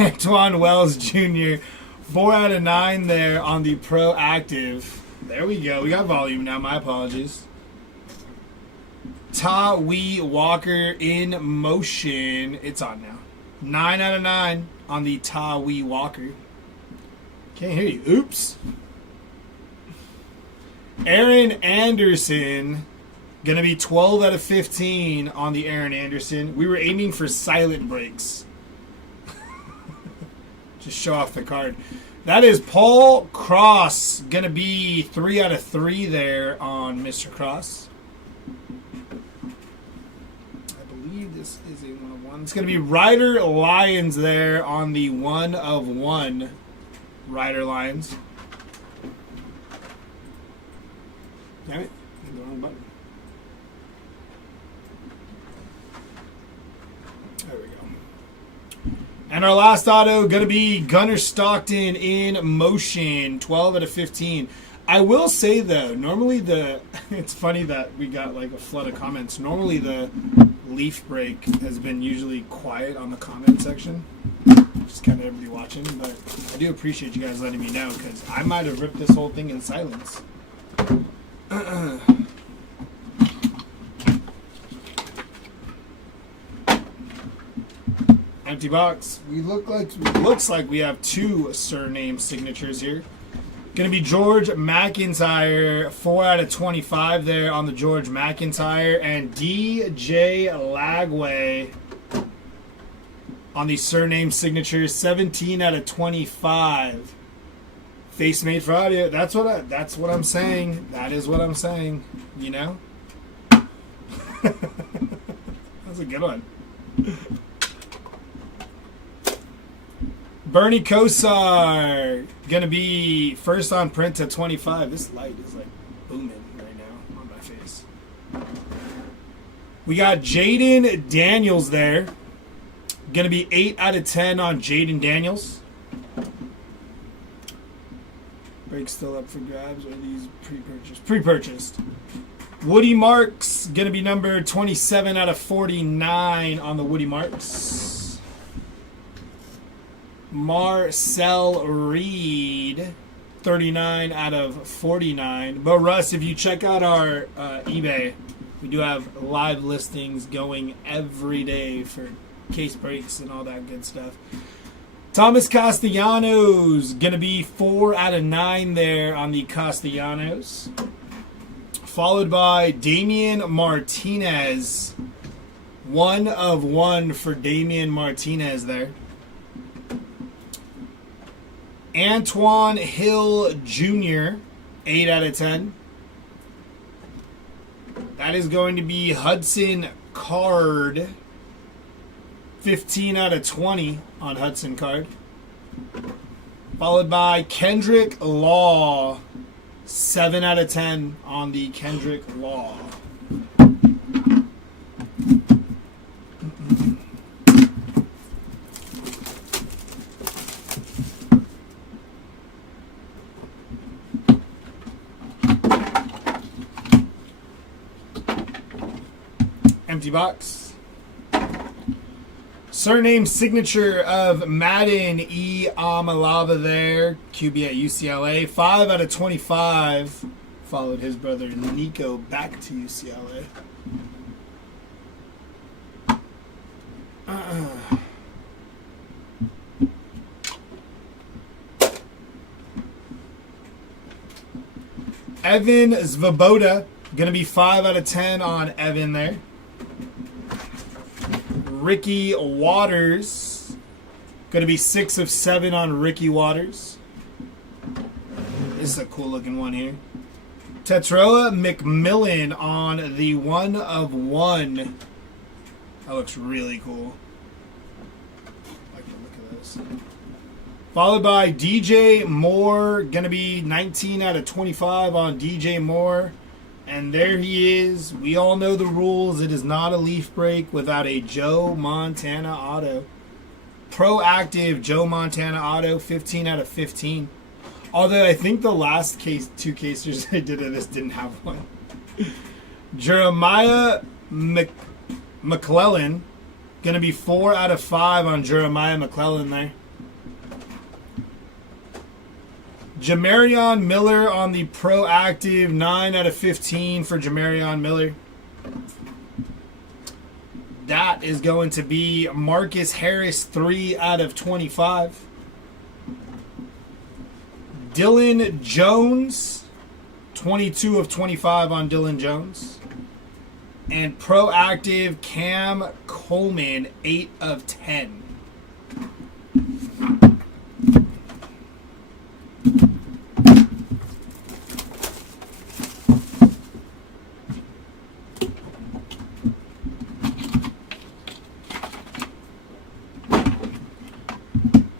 Antoine Wells Jr. 4 out of 9 there on the Proactive. There we go. We got volume now. My apologies. Ta Wee Walker in motion. It's on now. 9 out of 9 on the Ta Wee Walker. Can't hear you. Oops. Aaron Anderson. Going to be 12 out of 15 on the Aaron Anderson. We were aiming for silent breaks. Just show off the card. That is Paul Cross. Going to be 3 out of 3 there on Mr. Cross. I believe this is a 1 of 1. It's going to be Ryder Lions there on the 1 of 1 Ryder Lions. Damn it. Hit the wrong button. There we go. And our last auto going to be Gunnar Stockton in motion, 12 out of 15. I will say though, normally it's funny that we got like a flood of comments. Normally the leaf break has been usually quiet on the comment section. Just kind of everybody watching, but I do appreciate you guys letting me know because I might have ripped this whole thing in silence. Empty box. Looks like we have 2 surname signatures here. Going to be George McIntyre, 4 out of 25 there on the George McIntyre, and DJ Lagway on the surname signature, 17 out of 25. Face made for audio. That's what I'm saying. That is what I'm saying. You know. That's a good one. Bernie Kosar, gonna be first on print to 25. This light is like booming right now on my face. We got Jaden Daniels there. Gonna be 8 out of 10 on Jaden Daniels. Break's still up for grabs. Or are these pre-purchased? Pre-purchased. Woody Marks, gonna be number 27 out of 49 on the Woody Marks. Marcel Reed, 39 out of 49. But Russ, if you check out our eBay, we do have live listings going every day for case breaks and all that good stuff. Thomas Castellanos, going to be 4 out of 9 there on the Castellanos. Followed by Damian Martinez. 1 of 1 for Damian Martinez there. Antoine Hill Jr., 8 out of 10. That is going to be Hudson Card, 15 out of 20 on Hudson Card. Followed by Kendrick Law, 7 out of 10 on the Kendrick Law. Empty box. Surname signature of Madden E. Amalava there. QB at UCLA. 5 out of 25. Followed his brother Nico back to UCLA. Evan Svoboda. Going to be 5 out of 10 on Evan there. Ricky Waters. Going to be 6 of 7 on Ricky Waters. This is a cool looking one here. Tetroa McMillan on the 1 of 1. That looks really cool. I like the look of this. Followed by DJ Moore. Going to be 19 out of 25 on DJ Moore. And there he is. We all know the rules. It is not a leaf break without a Joe Montana auto. Proactive Joe Montana auto, 15 out of 15. Although I think the last two cases I did of this didn't have one. Jeremiah McClellan. Going to be 4 out of 5 on Jeremiah McClellan there. Jamarion Miller on the Proactive, 9 out of 15 for Jamarion Miller. That is going to be Marcus Harris, 3 out of 25. Dylan Jones, 22 of 25 on Dylan Jones. And Proactive Cam Coleman, 8 of 10.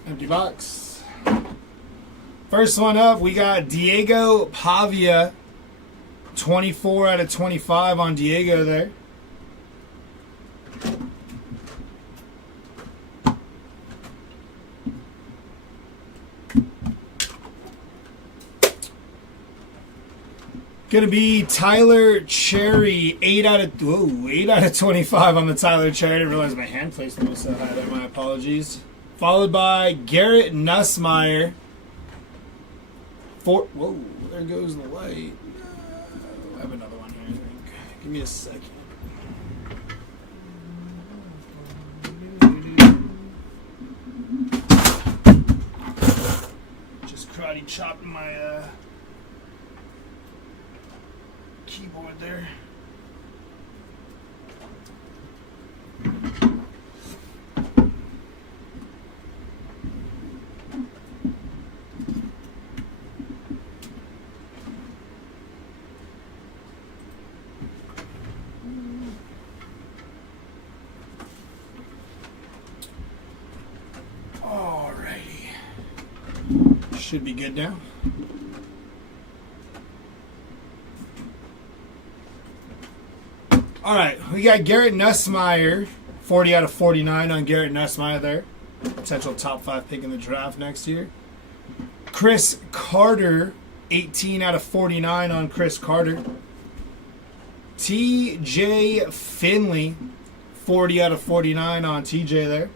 Empty box. First one up, we got Diego Pavia, 24 out of 25 on Diego there. Gonna be Tyler Cherry, 8 out of 25 on the Tyler Cherry. I didn't realize my hand placement was so high there. My apologies. Followed by Garrett Nussmeier. Whoa, there goes the light. I have another one here, I think. Give me a second. Just karate chopping my keyboard there. Should be good now. All right, we got Garrett Nussmeier, 40 out of 49 on Garrett Nussmeier there. Potential top 5 pick in the draft next year. Chris Carter, 18 out of 49 on Chris Carter. TJ Finley, 40 out of 49 on TJ there.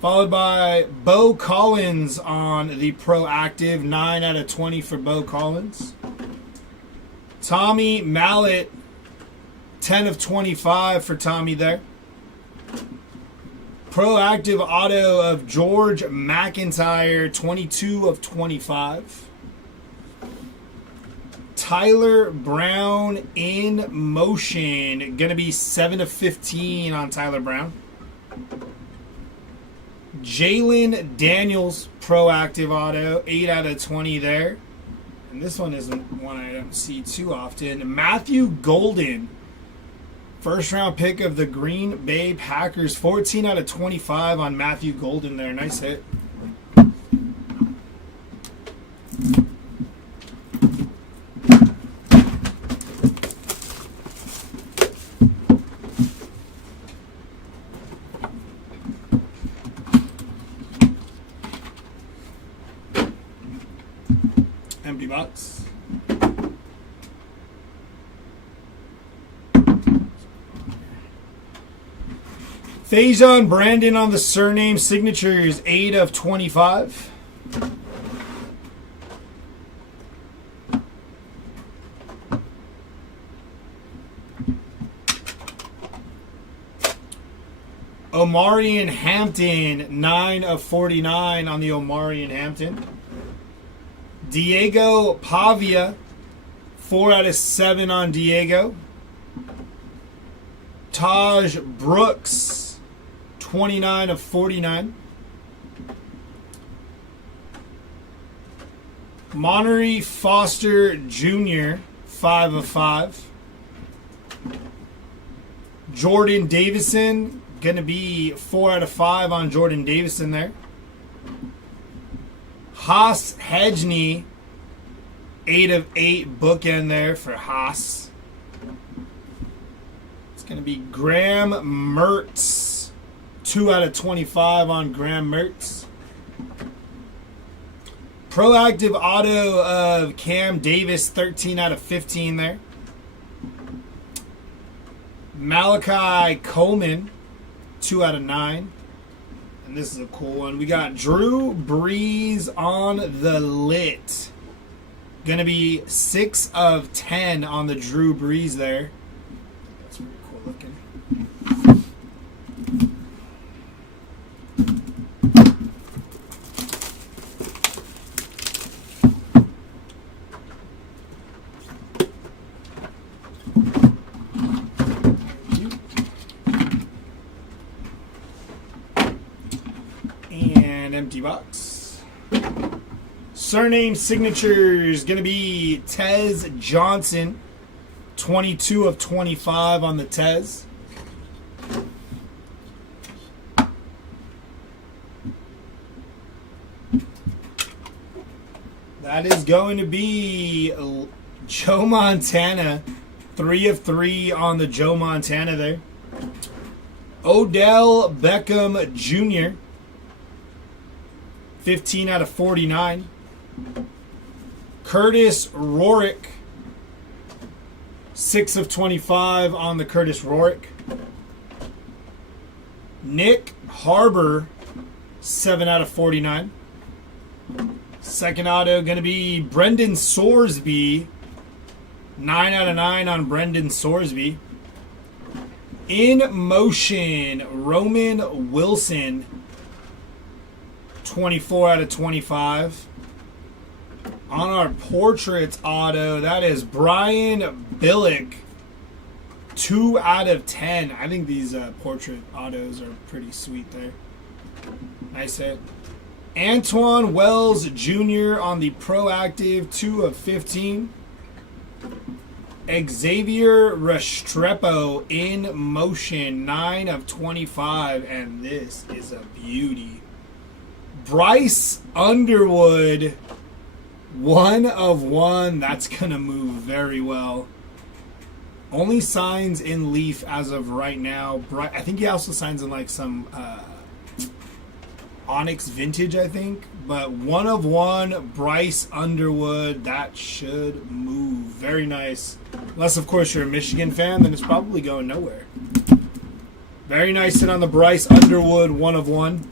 Followed by Bo Collins on the Proactive, 9 out of 20 for Bo Collins. Tommy Mallet, 10 of 25 for Tommy there. Proactive auto of George McIntyre, 22 of 25. Tyler Brown in motion, going to be 7 of 15 on Tyler Brown. Jalen Daniels, Proactive auto, 8 out of 20 there. And this one isn't one I don't see too often. Matthew Golden, first round pick of the Green Bay Packers, 14 out of 25 on Matthew Golden there. Nice hit. Empty box. Faison Brandon on the surname signatures, 8 of 25. Omarion Hampton, 9 of 49 on the Omarion Hampton. Diego Pavia, 4 out of 7 on Diego. Taj Brooks, 29 of 49. Monterey Foster Jr., 5 of 5. Jordan Davison, going to be 4 out of 5 on Jordan Davison there. Haas Hedgney, 8 of 8 bookend there for Haas. It's going to be Graham Mertz, 2 out of 25 on Graham Mertz. Proactive auto of Cam Davis, 13 out of 15 there. Malachi Coleman, 2 out of 9. And this is a cool one. We got Drew Brees on the lit. Going to be 6 of 10 on the Drew Brees there. That's pretty cool looking. And empty box. Surname signatures going to be Tez Johnson, 22 of 25 on the Tez. That is going to be Joe Montana, 3 of 3 on the Joe Montana there. Odell Beckham Jr., 15 out of 49. Curtis Rorick, 6 of 25 on the Curtis Rorick. Nick Harbor, 7 out of 49. Second auto going to be Brendan Sorsby, 9 out of 9 on Brendan Sorsby. In motion, Roman Wilson, 24 out of 25. On our portraits auto, that is Brian Billick, 2 out of 10. I think these portrait autos are pretty sweet there. Nice hit. Antoine Wells Jr. on the Proactive, 2 of 15. Xavier Restrepo in motion, 9 of 25. And this is a beauty. Bryce Underwood, 1 of 1. That's going to move very well. Only signs in Leaf as of right now. I think he also signs in like some Onyx Vintage, I think. But 1 of 1, Bryce Underwood. That should move. Very nice. Unless, of course, you're a Michigan fan, then it's probably going nowhere. Very nice hit on the Bryce Underwood, 1 of 1.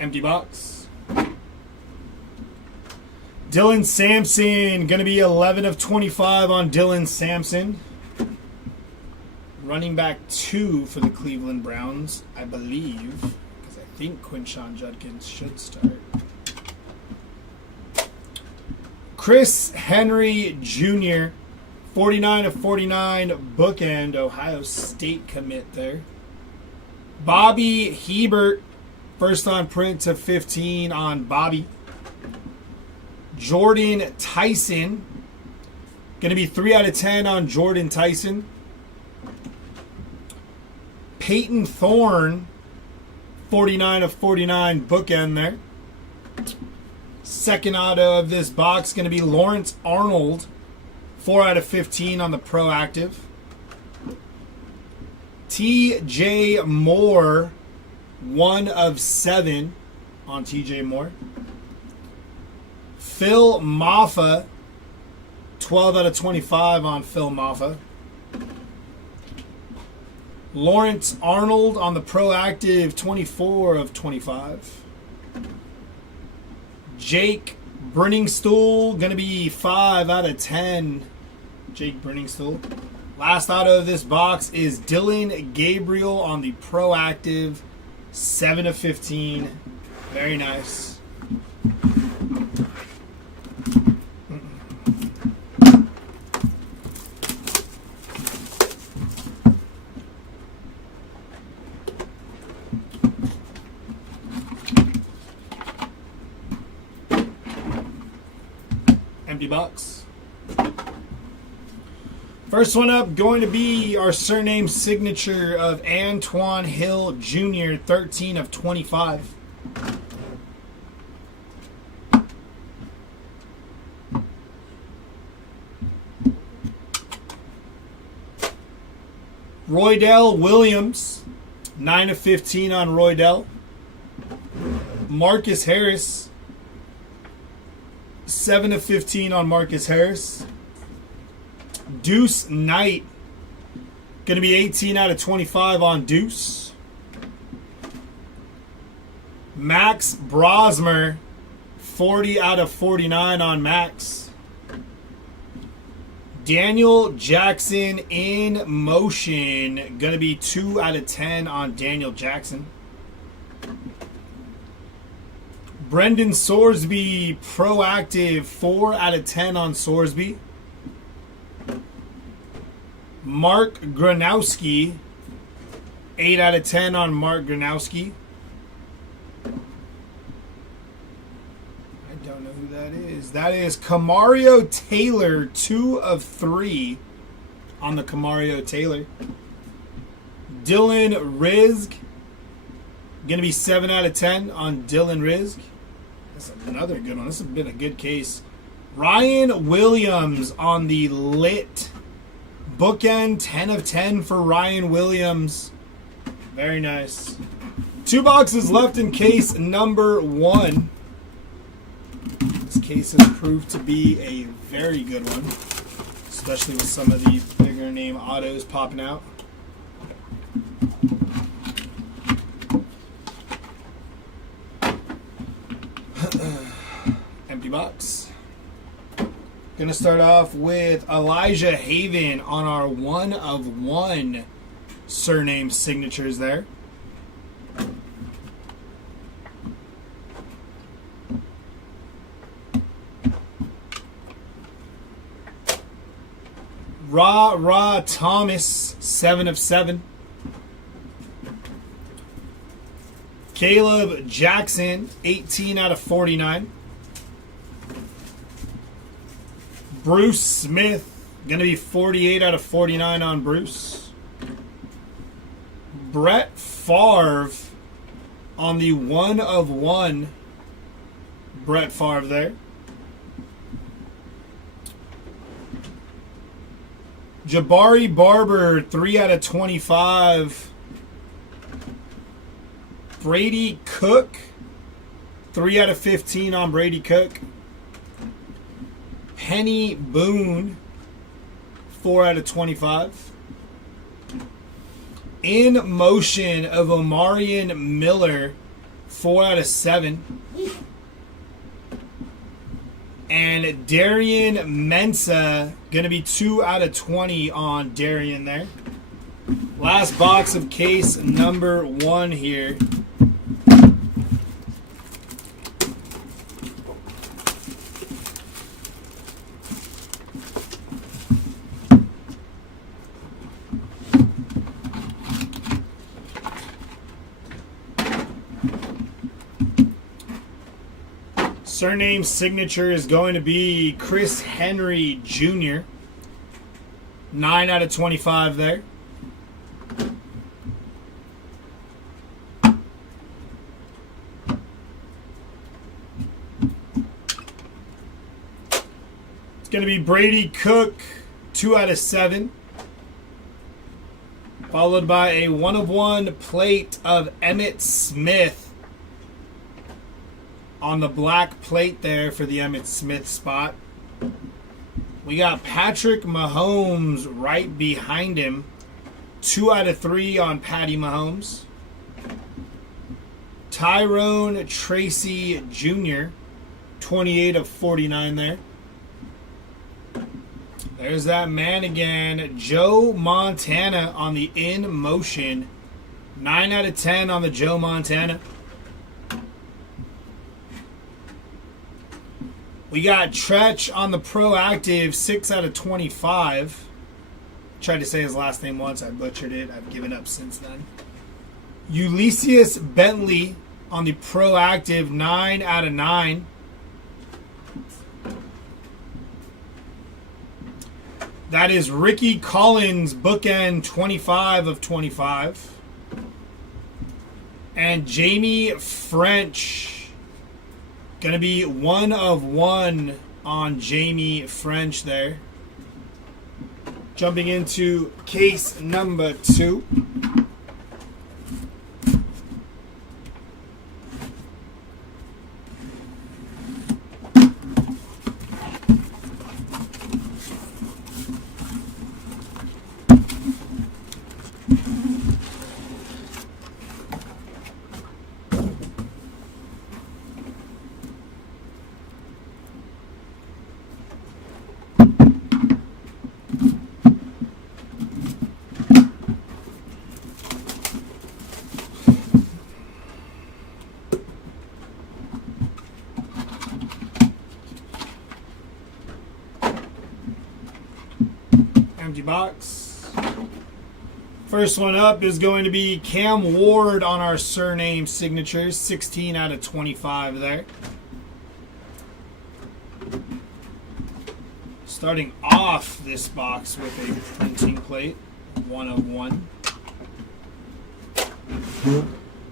Empty box. Dylan Sampson, going to be 11 of 25 on Dylan Sampson. Running back 2 for the Cleveland Browns, I believe, because I think Quinshon Judkins should start. Chris Henry Jr., 49 of 49 bookend, Ohio State commit there. Bobby Hebert, first on print to 15 on Bobby. Jordan Tyson. Going to be 3 out of 10 on Jordan Tyson. Peyton Thorne. 49 of 49 bookend there. Second auto of this box going to be Lawrence Arnold. 4 out of 15 on the Proactive. TJ Moore. 1 of 7 on TJ Moore. Phil Maffa, 12 out of 25 on Phil Maffa. Lawrence Arnold on the Proactive, 24 of 25. Jake Brenningstool, going to be 5 out of 10. Jake Brenningstool. Last auto of this box is Dylan Gabriel on the Proactive, 7 of 15. Very nice. Empty box. First one up going to be our surname signature of Antoine Hill Jr., 13 of 25. Roydell Williams, 9 of 15 on Roydell. Marcus Harris. 7 of 15 on Marcus Harris. Deuce Knight. Going to be 18 out of 25 on Deuce. Max Brosmer. 40 out of 49 on Max. Daniel Jackson in motion. Going to be 2 out of 10 on Daniel Jackson. Brendan Sorsby, proactive, 4 out of 10 on Sorsby. Mark Gronowski, 8 out of 10 on Mark Gronowski. I don't know who that is. That is Kamario Taylor, 2 of 3 on the Kamario Taylor. Dylan Rizk, going to be 7 out of 10 on Dylan Rizk. That's another good one. This has been a good case. Ryan Williams on the lit. Bookend, 10 of 10 for Ryan Williams. Very nice. 2 boxes left in case number 1. This case has proved to be a very good one, especially with some of the bigger name autos popping out. Empty box. Gonna start off with Elijah Haven on our 1 of 1 surname signatures there. Ra Thomas, 7 of 7. Caleb Jackson, 18 out of 49. Bruce Smith, going to be 48 out of 49 on Bruce. Brett Favre on the 1 of 1. Brett Favre there. Jabari Barber, 3 out of 25. Brady Cook, 3 out of 15 on Brady Cook. Penny Boone, 4 out of 25. In motion of Omarion Miller, 4 out of 7. And Darian Mensah, going to be 2 out of 20 on Darian there. Last box of case number 1 here. Surname signature is going to be Chris Henry Jr. 9 out of 25 there. It's going to be Brady Cook, 2 out of 7. Followed by a 1 of 1 plate of Emmitt Smith. On the black plate there for the Emmitt Smith spot. We got Patrick Mahomes right behind him. 2 out of 3 on Patty Mahomes. Tyrone Tracy Jr. 28 of 49 there. There's that man again. Joe Montana on the in motion. 9 out of 10 on the Joe Montana. We got Tretch on the proactive, 6 out of 25. Tried to say his last name once, I butchered it. I've given up since then. Ulysses Bentley on the proactive, 9 out of 9. That is Ricky Collins, bookend, 25 of 25. And Jamie French. Going to be 1 of 1 on Jamie French there. Jumping into case number 2. box. First one up is going to be Cam Ward on our surname signatures. 16 out of 25 there. Starting off this box with a printing plate. 1 of 1.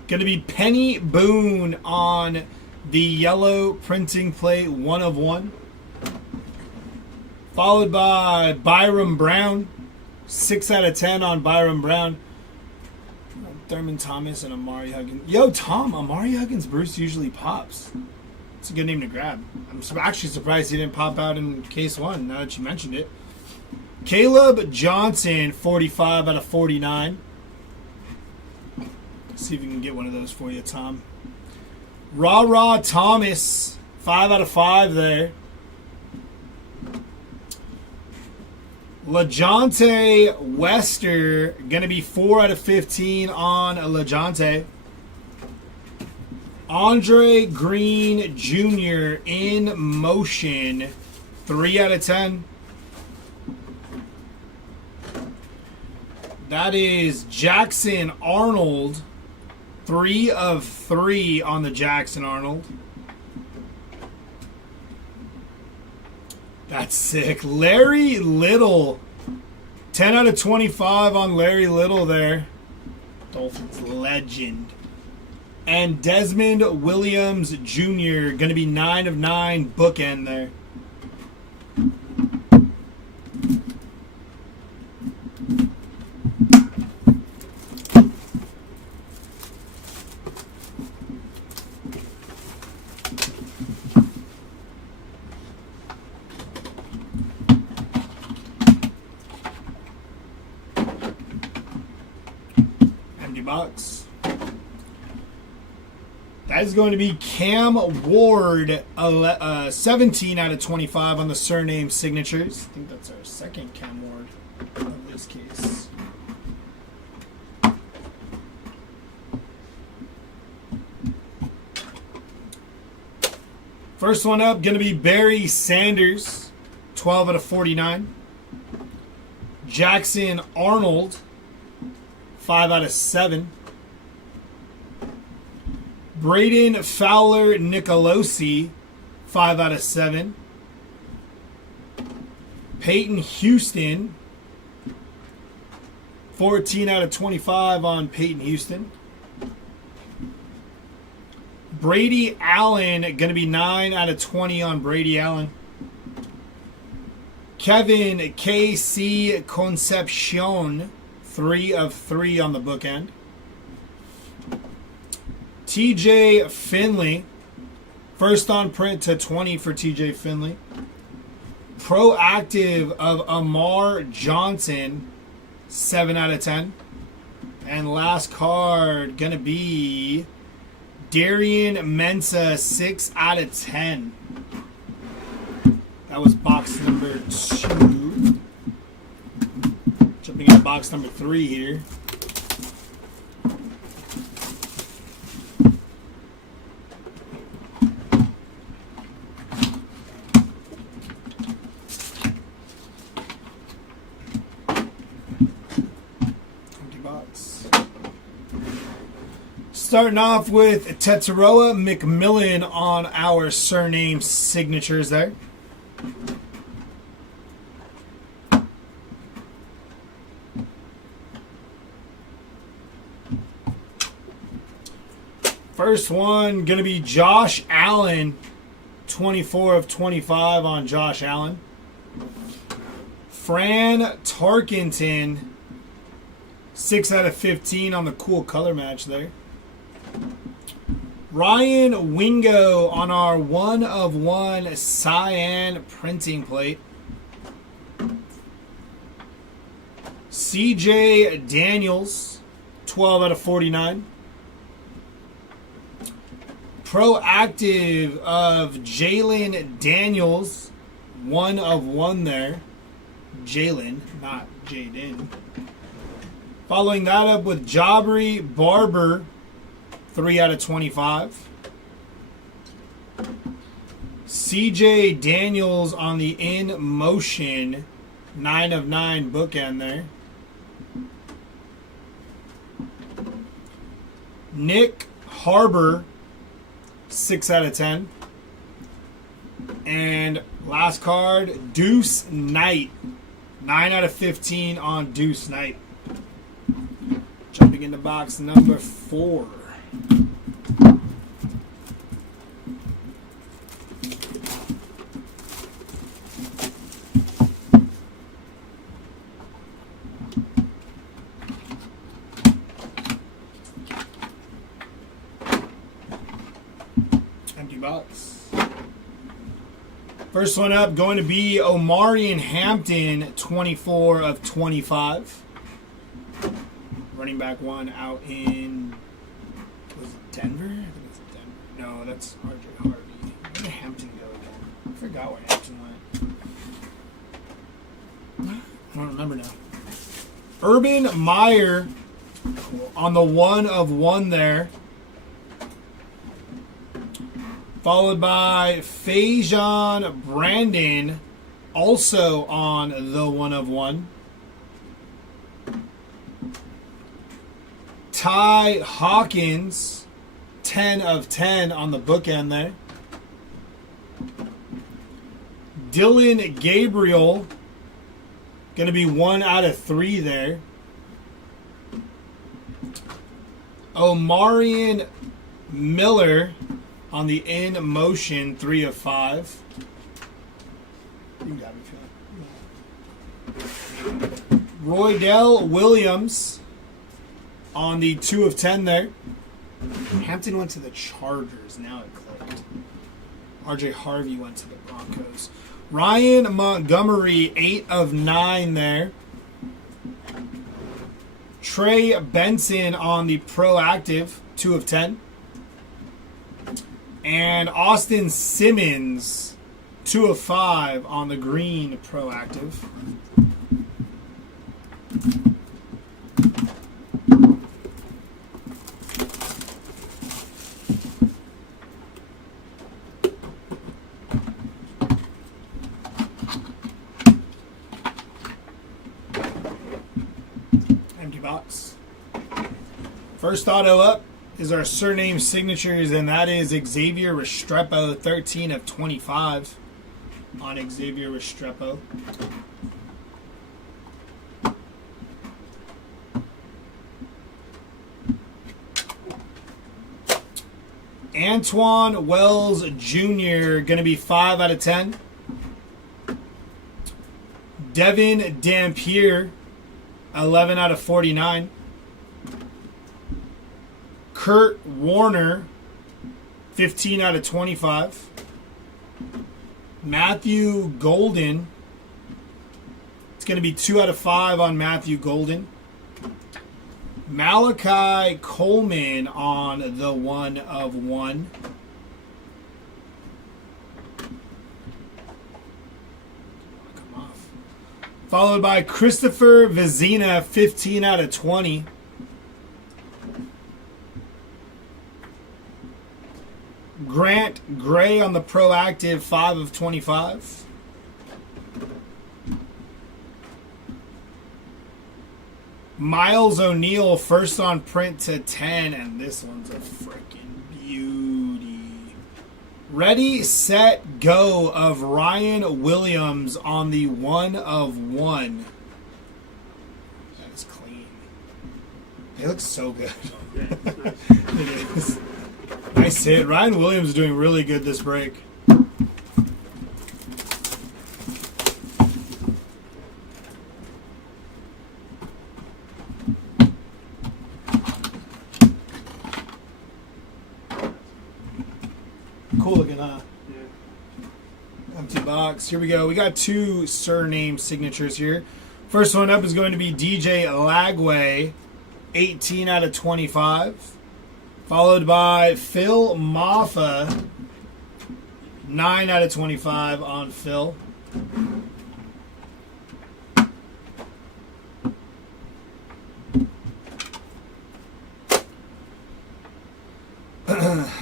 Going to be Penny Boone on the yellow printing plate. 1 of 1. Followed by Byram Brown. 6 out of 10 on Byram Brown. Thurman Thomas and Amari Huggins. Yo, Tom, Amari Huggins Bruce usually pops. It's a good name to grab. I'm actually surprised he didn't pop out in case 1, now that you mentioned it. Caleb Johnson, 45 out of 49. Let's see if we can get one of those for you, Tom. Ra Thomas, 5 out of 5 there. LaJohntay Wester, going to be 4 out of 15 on LaJohntay. Andre Green Jr. in motion, 3 out of 10. That is Jackson Arnold, 3 of 3 on the Jackson Arnold. That's sick. Larry Little. 10 out of 25 on Larry Little there. Dolphins legend. And Desmond Williams Jr. Going to be 9 of 9 bookend there. Box. That is going to be Cam Ward, 17 out of 25 on the surname signatures. I think that's our second Cam Ward of this case. First one up, going to be Barry Sanders, 12 out of 49. Jackson Arnold, 5 out of 7. Braden Fowler Nicolosi, 5 out of 7. Peyton Houston, 14 out of 25 on Peyton Houston. Brady Allen, going to be 9 out of 20 on Brady Allen. Kevin K.C. Concepcion, 3 of 3 on the bookend. TJ Finley. First on print to 20 for TJ Finley. Proactive of Amar Johnson. 7 out of 10. And last card going to be Darian Mensah. 6 out of 10. That was box number 2. Jumping into box number 3 here. Empty box. Starting off with Tetairoa McMillan on our surname signatures there. First one going to be Josh Allen, 24 of 25 on Josh Allen. Fran Tarkenton, 6 out of 15 on the cool color match there. Ryan Wingo on our 1 of 1 cyan printing plate. CJ Daniels, 12 out of 49. Proactive of Jalen Daniels, 1 of 1 there. Jalen, not Jaden. Following that up with Jabri Barber, 3 out of 25. CJ Daniels on the in motion, 9 of 9 bookend there. Nick Harbor, 6 out of 10. And last card, Deuce Knight, 9 out of 15 on Deuce Knight. Jumping into box number 4. Empty box. First one up going to be Omarion Hampton, 24 of 25. Running back 1 out in, was it Denver? I think it's Denver. No, that's RJ Harvey. Where did Hampton go again? I forgot where Hampton went. I don't remember now. Urban Meyer on the 1 of 1 there. Followed by Fajon Brandon, also on the 1 of 1. Ty Hawkins, 10 of 10 on the bookend there. Dylan Gabriel, going to be 1 out of 3 there. Omarion Miller on the in motion, 3 of 5. You got me, Phil. Roydell Williams on the 2 of 10 there. Hampton went to the Chargers. Now it clicked. RJ Harvey went to the Broncos. Ryan Montgomery, 8 of 9 there. Trey Benson on the proactive, 2 of 10. And Austin Simmons, 2 of 5 on the green proactive. Empty box. First auto up is our surname signatures, and that is Xavier Restrepo, 13 of 25 on Xavier Restrepo. Antoine Wells Jr., going to be 5 out of 10. Devin Dampier, 11 out of 49. Kurt Warner, 15 out of 25. Matthew Golden, it's going to be 2 out of 5 on Matthew Golden. Malachi Coleman on the 1 of 1. Come off. Followed by Christopher Vizina, 15 out of 20. Grant Gray on the proactive, 5 of 25. Miles O'Neal, first on print to 10, and this one's a freaking beauty. Ready, set, go of Ryan Williams on the 1 of 1. That is clean. It looks so good. It is. Nice hit. Ryan Williams is doing really good this break. Cool looking, huh? Yeah. Empty box. Here we go. We got 2 surname signatures here. First one up is going to be DJ Lagway, 18 out of 25. Followed by Phil Maffa, 9 out of 25 on Phil.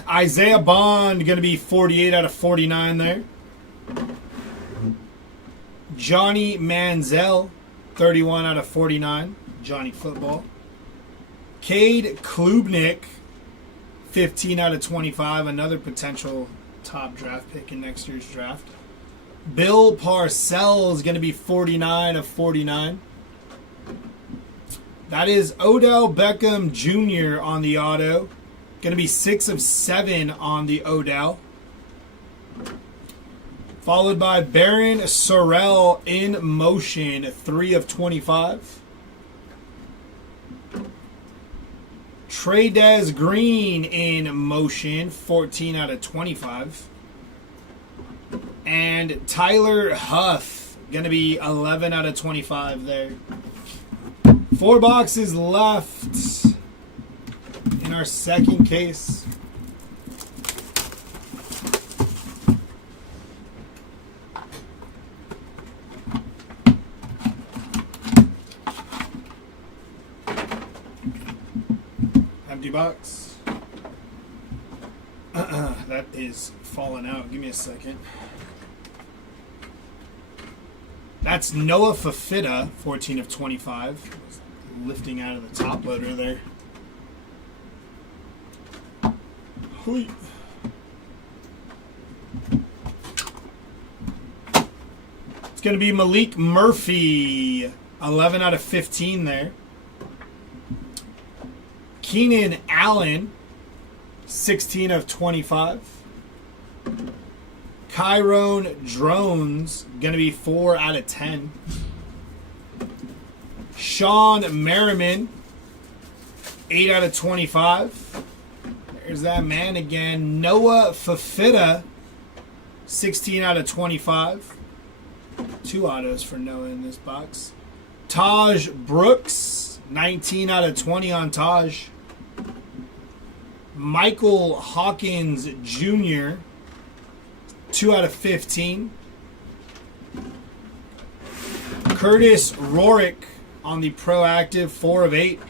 Isaiah Bond, going to be 48 out of 49 there. Johnny Manziel, 31 out of 49. Johnny Football. Cade Klubnik, 15 out of 25. Another potential top draft pick in next year's draft. Bill Parcells going to be 49 of 49. That is Odell Beckham Jr. on the auto. Going to be 6 of 7 on the Odell. Followed by Baron Sorrell in motion, 3 of 25. Trey Green in motion, 14 out of 25. And Tyler Huff, going to be 11 out of 25 there. 4 boxes left in our second case. Empty box. That is falling out. Give me a second. That's Noah Fafita, 14 of 25. Lifting out of the top loader there. Hui. It's going to be Malik Murphy, 11 out of 15 there. Keenan Allen, 16 of 25. Kyron Drones, going to be 4 out of 10. Sean Merriman, 8 out of 25. There's that man again. Noah Fafita, 16 out of 25. 2 autos for Noah in this box. Taj Brooks, 19 out of 20 on Taj. Michael Hawkins Jr., 2 out of 15. Curtis Rorick on the Proactive, 4 of 8.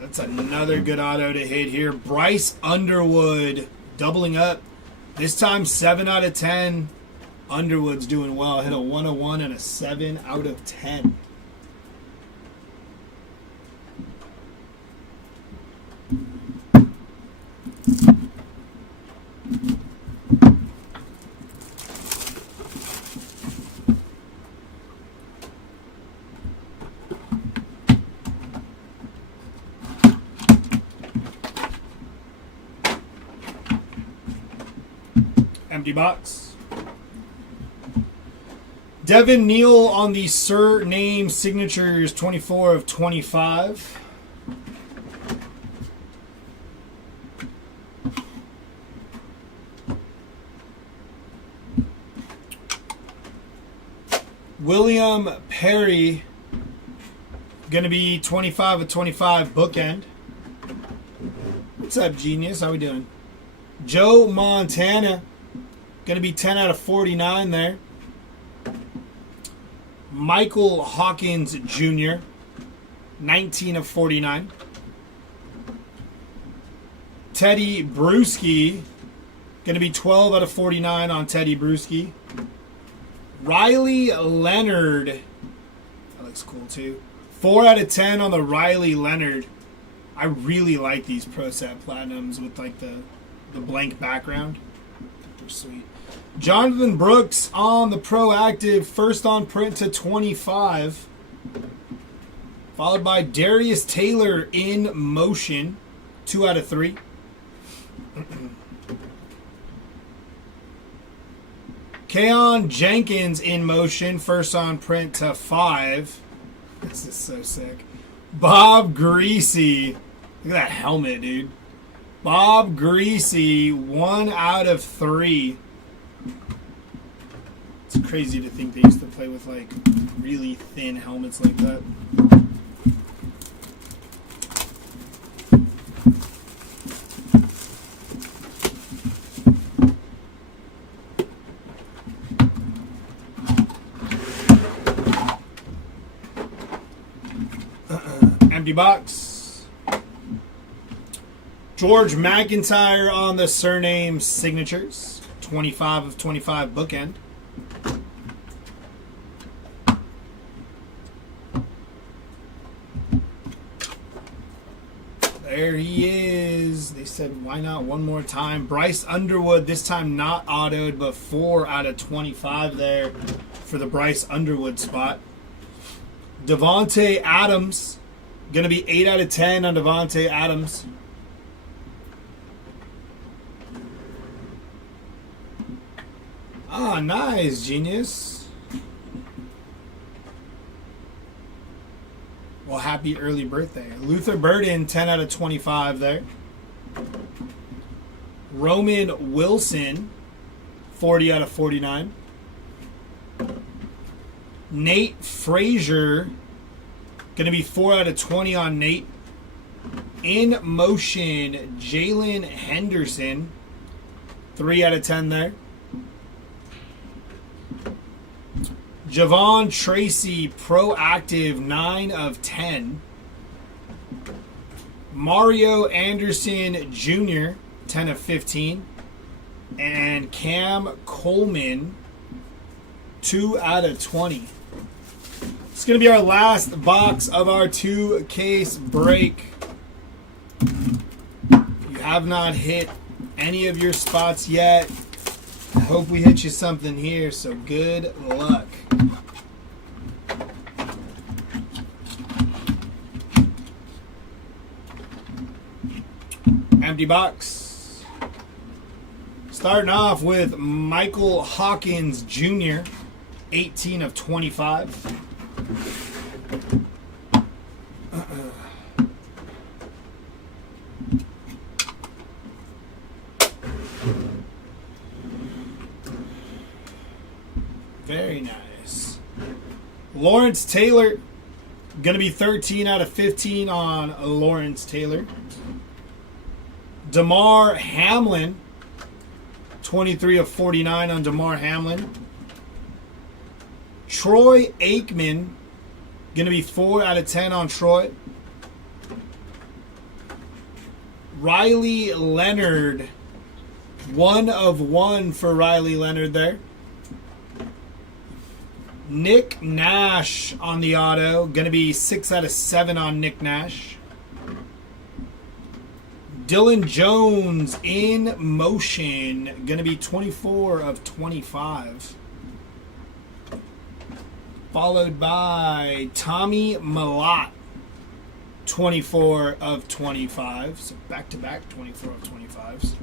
That's another good auto to hit here. Bryce Underwood doubling up. This time 7 out of 10. Underwood's doing well. Hit a 101 and a 7 out of 10. Empty box. Devin Neal on the surname signatures, 24 of 25. William Perry, going to be 25 of 25 bookend. What's up, genius? How we doing? Joe Montana, going to be 10 out of 49 there. Michael Hawkins Jr., 19 of 49. Teddy Bruschi, going to be 12 out of 49 on Teddy Bruschi. Riley Leonard, that looks cool too. 4 out of 10 on the Riley Leonard. I really like these Pro Set Platinums with like the blank background. They're sweet. Jonathan Brooks on the Proactive, first on print to 25. Followed by Darius Taylor in motion, 2 out of 3. Keon Jenkins in motion, first on print to 5. This is so sick. Bob Greasy. Look at that helmet, dude. Bob Greasy, 1 out of 3. It's crazy to think they used to play with like really thin helmets like that. Empty box. George McIntyre on the surname signatures. 25 of 25 bookend. there he is. They said, why not one more time? Bryce Underwood, this time not autoed, but 4 out of 25 there for the Bryce Underwood spot. Devontae Adams, going to be 8 out of 10 on Devontae Adams. Ah, nice, genius. Well, happy early birthday. Luther Burden, 10 out of 25 there. Roman Wilson, 40 out of 49. Nate Frazier, going to be 4 out of 20 on Nate. In motion, Jalen Henderson, 3 out of 10 there. Javon Tracy, proactive, 9 of 10. Mario Anderson Jr., 10 of 15. And Cam Coleman, 2 out of 20. It's going to be our last box of our 2-case break. If you have not hit any of your spots yet, I hope we hit you something here, so good luck. Empty box. Starting off with Michael Hawkins Jr., 18 of 25. Very nice. Lawrence Taylor, going to be 13 out of 15 on Lawrence Taylor. DeMar Hamlin, 23 of 49 on DeMar Hamlin. Troy Aikman, going to be 4 out of 10 on Troy. Riley Leonard, 1 of 1 for Riley Leonard there. Nick Nash on the auto, going to be 6 out of 7 on Nick Nash. Dylan Jones in motion, going to be 24 of 25. Followed by Tommy Malott, 24 of 25. So back-to-back 24 of 25s.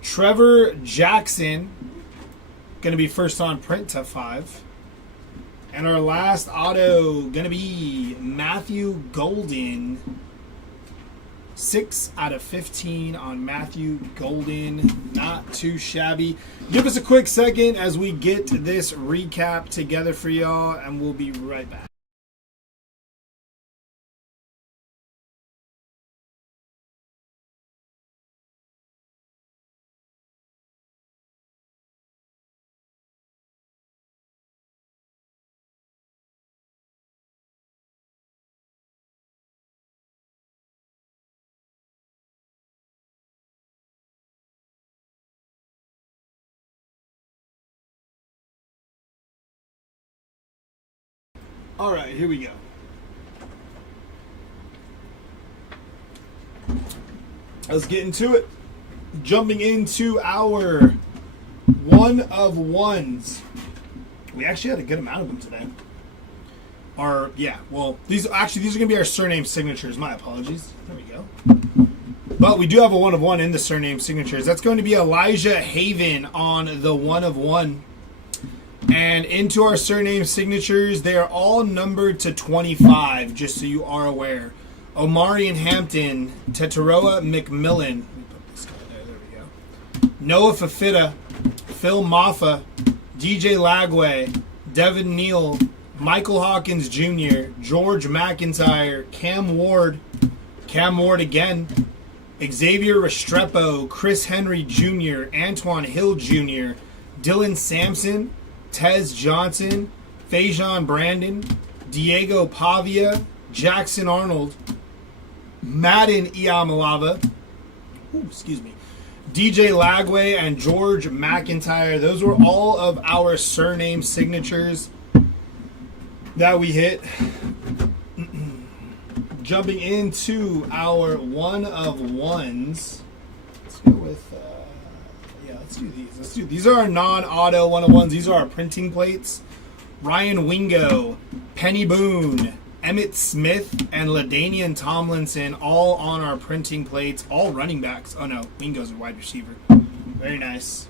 Trevor Jackson, going to be first on print to 5. And our last auto, going to be Matthew Golden. 6 out of 15 on Matthew Golden. Not too shabby. Give us a quick second as we get this recap together for y'all, and we'll be right back. All right, here we go. Let's get into it. Jumping into our 1 of 1s. We actually had a good amount of them today. These are going to be our surname signatures. My apologies. There we go. But we do have a 1 of 1 in the surname signatures. That's going to be Elijah Haven on the 1 of 1. And into our surname signatures, they are all numbered to 25, just so you are aware. Omarion Hampton, Tetaroa McMillan. Let me put this guy there we go. Noah Fafita, Phil Maffa, DJ Lagway, Devin Neal, Michael Hawkins Jr., George McIntyre, Cam Ward again, Xavier Restrepo, Chris Henry Jr., Antoine Hill Jr., Dylan Sampson, Tez Johnson, Fajon Brandon, Diego Pavia, Jackson Arnold, Madden Iamalava, DJ Lagway, and George McIntyre. Those were all of our surname signatures that we hit. jumping into our one of ones. Let's go with, yeah, let's do these. These are our non-auto one of ones. These are our printing plates. Ryan Wingo, Penny Boone, Emmitt Smith, and LaDainian Tomlinson, all on our printing plates. All running backs. Oh no, Wingo's a wide receiver. Very nice.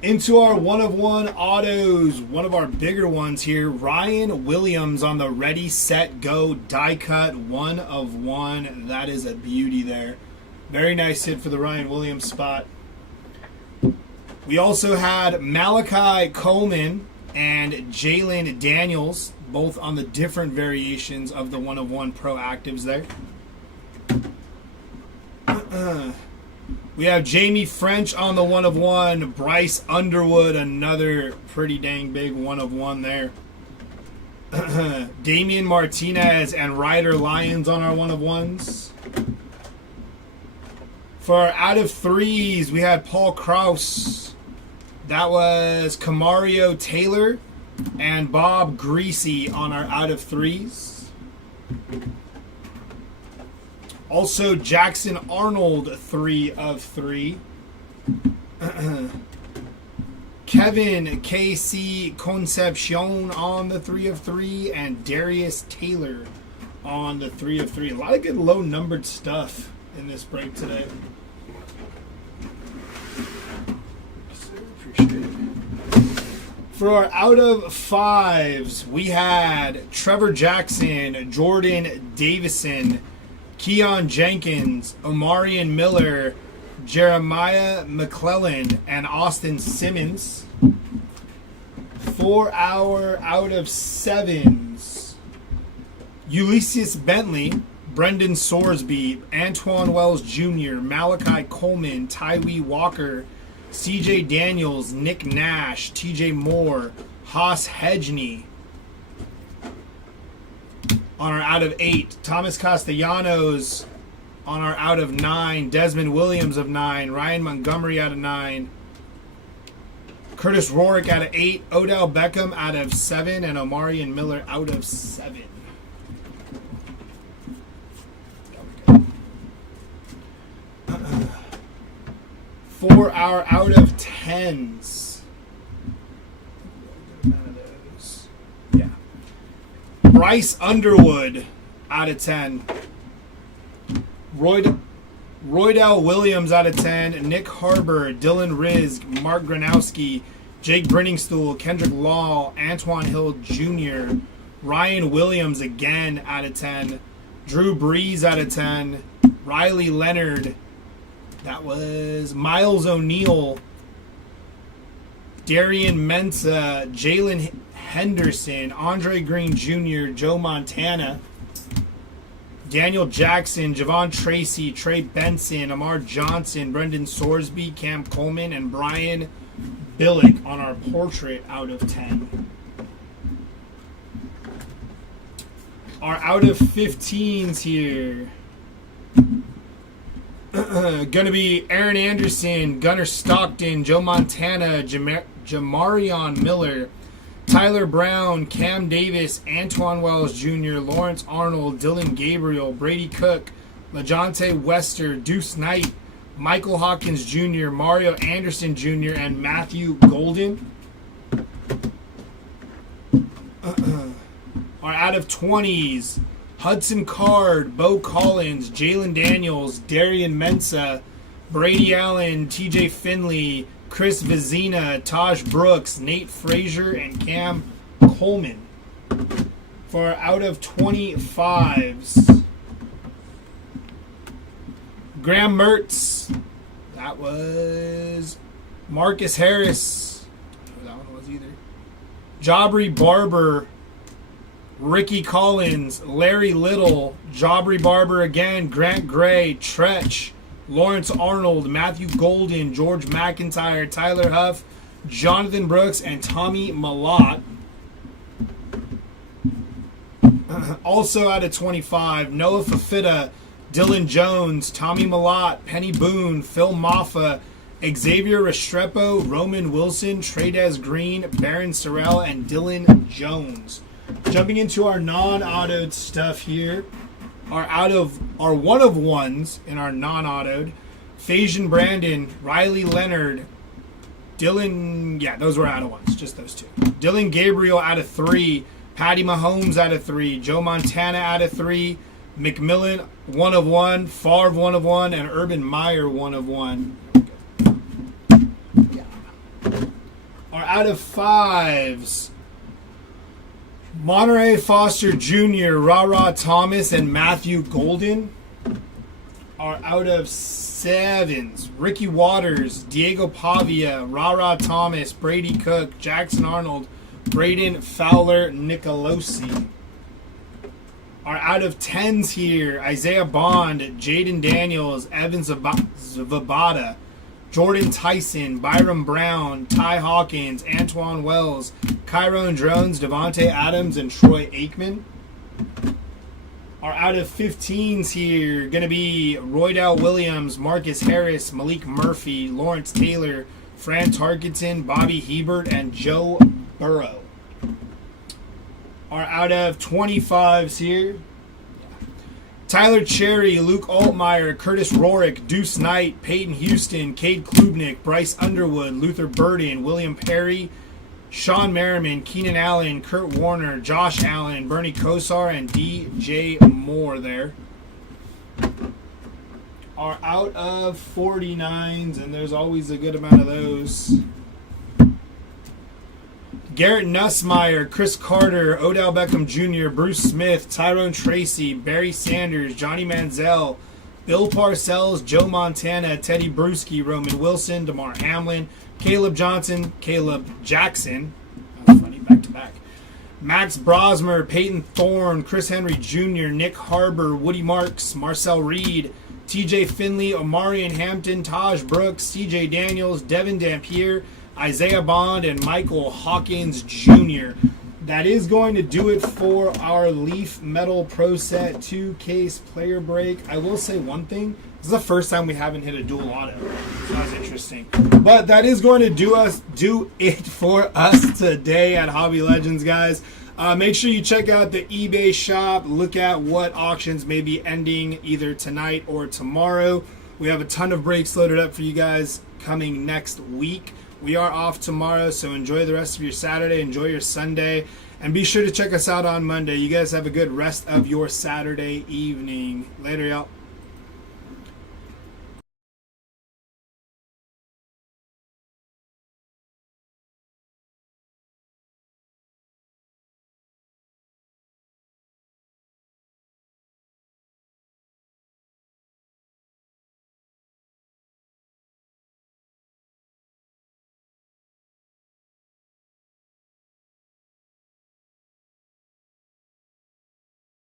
Into our one of one autos, one of our bigger ones here. Ryan Williams on the Ready, Set, Go die cut, one of one. That is a beauty there. Very nice hit for the Ryan Williams spot. We also had Malachi Coleman and Jalen Daniels, both on the different variations of the one of one pro actives there. We have Jamie French on the one of one. Bryce Underwood, another pretty dang big one of one there. Damian Martinez and Ryder Lyons on our one of ones. For our out of threes, we had Paul Krause. That was Kamario Taylor and Bob Greasy on our out of threes. Also, Jackson Arnold, 3 of 3. Kevin KC Concepcion on the 3 of 3. And Darius Taylor on the 3 of 3. A lot of good low-numbered stuff in this break today. Appreciate it. For our out of fives, we had Trevor Jackson, Jordan Davison, Keon Jenkins, Omarion Miller, Jeremiah McClellan, and Austin Simmons. For our out of sevens, Ulysses Bentley, Brendan Sorsby, Antoine Wells Jr., Malachi Coleman, Tyree Walker, CJ Daniels, Nick Nash, TJ Moore, Haas Hedgney. On our out of 8, Thomas Castellanos on our out of 9, Desmond Williams of 9, Ryan Montgomery out of 9, Curtis Rorick out of 8, Odell Beckham out of 7, and Omarion Miller out of 7. For our out of 10s, yeah. Bryce Underwood out of 10. Roydell Williams out of 10. Nick Harbor, Dylan Rizk, Mark Granowski, Jake Brenningstool, Kendrick Law, Antoine Hill Jr., Ryan Williams again out of 10. Drew Brees out of 10. Riley Leonard. That was Miles O'Neill, Darian Mensah, Jalen Henderson, Andre Green Jr., Joe Montana, Daniel Jackson, Javon Tracy, Trey Benson, Amar Johnson, Brendan Sorsby, Cam Coleman, and Brian Billick on our portrait out of 10. Our out of 15s here. Gonna be Aaron Anderson, Gunnar Stockton, Joe Montana, Jamarion Miller, Tyler Brown, Cam Davis, Antoine Wells Jr., Lawrence Arnold, Dylan Gabriel, Brady Cook, LaJohntay Wester, Deuce Knight, Michael Hawkins Jr., Mario Anderson Jr., and Matthew Golden. Our out of 20s, Hudson Card, Bo Collins, Jalen Daniels, Darian Mensah, Brady Allen, TJ Finley, Chris Vizina, Taj Brooks, Nate Frazier, and Cam Coleman. For our out of 25s, Graham Mertz. That was Marcus Harris. That one was either. Jabri Barber, Ricky Collins, Larry Little, Jabri Barber again, Grant Gray, Tretch, Lawrence Arnold, Matthew Golden, George McIntyre, Tyler Huff, Jonathan Brooks, and Tommy Malott. Also out of 25, Noah Fafita, Dylan Jones, Tommy Malott, Penny Boone, Phil Maffa, Xavier Restrepo, Roman Wilson, Tradez Green, Baron Sorrell, and Dylan Jones Jumping into our non-autoed stuff here. Our one of ones in our non-autoed. Phasian Brandon, Riley Leonard, Dylan, yeah, those were out of ones, just those two. Dylan Gabriel out of 3, Patty Mahomes out of 3, Joe Montana out of 3, McMillan 1 of 1, Favre 1 of 1, and Urban Meyer 1 of 1. Our out of 5s, Monterey Foster Jr., Ra Thomas, and Matthew Golden. Our out of 7s, Ricky Waters, Diego Pavia, Ra Thomas, Brady Cook, Jackson Arnold, Braden Fowler, Nicolosi. Our out of 10s here, Isaiah Bond, Jaden Daniels, Evan Zabata, Jordan Tyson, Byram Brown, Ty Hawkins, Antoine Wells, Kyron Drones, Devontae Adams, and Troy Aikman. Our out of 15s here going to be Roydell Williams, Marcus Harris, Malik Murphy, Lawrence Taylor, Fran Tarkenton, Bobby Hebert, and Joe Burrow. Our out of 25s here, Tyler Cherry, Luke Altmaier, Curtis Rorick, Deuce Knight, Peyton Houston, Cade Klubnik, Bryce Underwood, Luther Burden, William Perry, Sean Merriman, Keenan Allen, Kurt Warner, Josh Allen, Bernie Kosar, and DJ Moore there. Are out of 49s, and there's always a good amount of those. Garrett Nussmeier, Chris Carter, Odell Beckham Jr., Bruce Smith, Tyrone Tracy, Barry Sanders, Johnny Manziel, Bill Parcells, Joe Montana, Teddy Bruschi, Roman Wilson, DeMar Hamlin, Caleb Johnson, Caleb Jackson. That's funny, back to back. Max Brosmer, Peyton Thorne, Chris Henry Jr., Nick Harbor, Woody Marks, Marcel Reed, TJ Finley, Omarion Hampton, Taj Brooks, CJ Daniels, Devin Dampier, Isaiah Bond, and Michael Hawkins Jr. That is going to do it for our Leaf Metal Pro Set 2-case player break. I will say one thing. This is the first time we haven't hit a dual auto. So that's interesting. But that is going to do it for us today at Hobby Legends, guys. Make sure you check out the eBay shop. Look at what auctions may be ending either tonight or tomorrow. We have a ton of breaks loaded up for you guys coming next week. We are off tomorrow, so enjoy the rest of your Saturday. Enjoy your Sunday. And be sure to check us out on Monday. You guys have a good rest of your Saturday evening. Later, y'all.